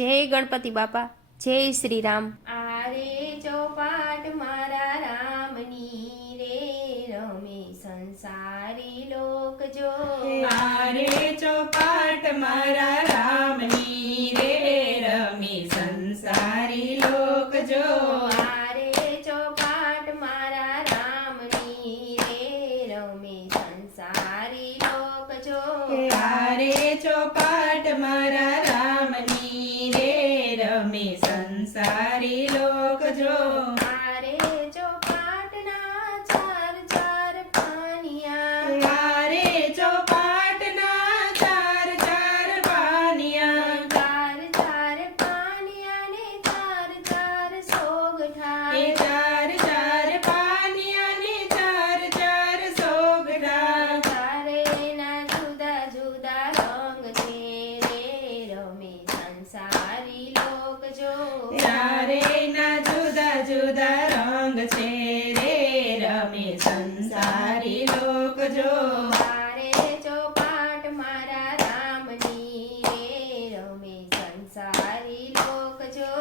જય ગણપતિ બાપા, જય શ્રી રામ। આરે ચોપાટ મારા રામની રે રમે સંસારી લોક જો આરે ચોપાટ મારા રામની રે રમે સંસારી લોક જો આરે ચોપાટ મારા રામની રે રમે સંસારી લોક જો આરે ચોપાટ મારા રામની રે રમે સંસારી લોક જો આરે ચોપાટના ચાર ચાર પાનિયા આરે ચોપાટના ચાર ચાર પાનિયા ચાર ચાર પાનિયા ને ચાર ચાર સોગઠા એ ચાર ચાર પાનિયા ને ચાર ચાર સોગઠા ચારેયના જુદા જુદા રંગ છે રે રમે સંસારી લોક જો ચારેયના જુદા જુદા રંગ છે રે રમે સંસારી લોક જો આરે ચોપાટ મારા રામની રે રમે સંસારી લોક જો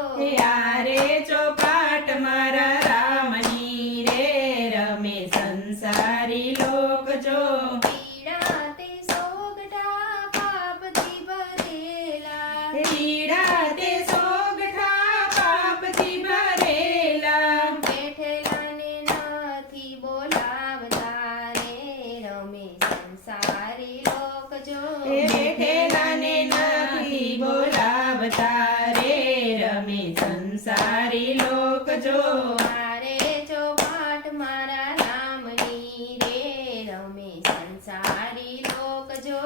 આરે ચોપાટ મારા રામની રે રમે સંસારી લોક જો પીડા તે સોગઠા પાપથી ભરેલા પીડા તે સોગઠા પાપથી ભરેલા બેઠેલાને નથી બોલાવતા રે રમે સંસારી લોક જો એ બેઠેલાને નથી બોલાવતા રે રમે સંસારી લોક જો આરે ચોપાટ મારા રામની રે રમે સંસારી લોક જો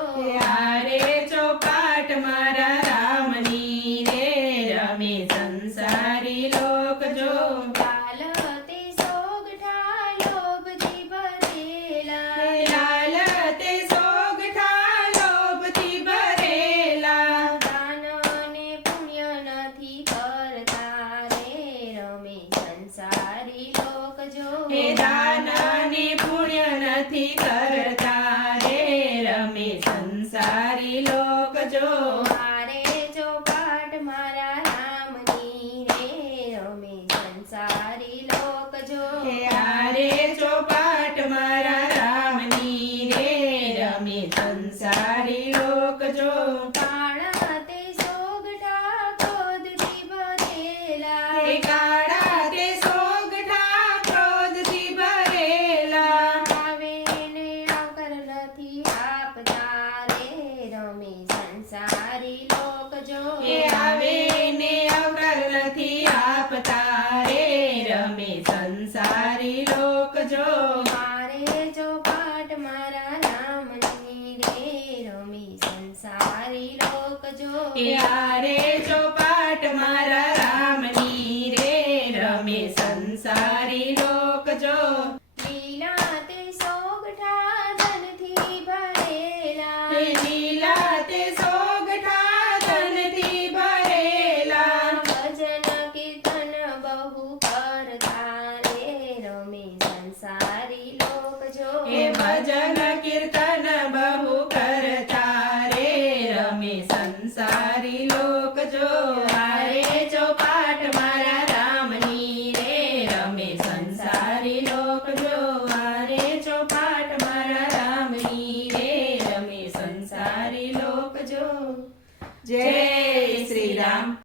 આરે ચોપાટ મારા રામની રે રમે સંસારી લોક જો લાલ તે સોગઠા લોભથી ભરેલા લાલ તે સોગઠા લોભથી ભરેલા દાન અને પુણ્ય નથી કરતા રે રમે સંસારી લોક જો હે દાન અને પુણ્ય નથી કરતા રે રમે સંસારી લોક જો આરે ચોપાટ મારા રામની રે રમે સંસારી લોક જો આરે ચોપાટ મારા રામની રે રમે સંસારી લોક જો કાળા તે સોગઠા ક્રોધથી ભરેલા હે કાળા તે સોગઠા ક્રોધથી ભરેલા આવે ને આવકાર નથી આપતા રે રમે સંસારી લોક જો એ આવે ને આવકાર નથી આપતા રે રમે સંસારી લોક જો મારે ચોપાટ મારા રામની રે રમે સંસારી લોક જો એ આરે ચોપાટ મારા રામની રે રમે સંસારી લોક જો લીલા તે સોગઠા ધનથી ભરેલા હે લીલા તે સોગઠા ધનથી ભરેલા ભજન કીર્તન બહુ કરતા રે રમે સંસારી લોક જો એ ભજન કીર્તન બહુ કરતા રે રમે સંસારી લોક જો આરે ચોપાટ મારા રામની રે રમે સંસારી લોક જો આરે ચોપાટ મારા રામની રે રમે સંસારી લોક જો જય શ્રી રામ।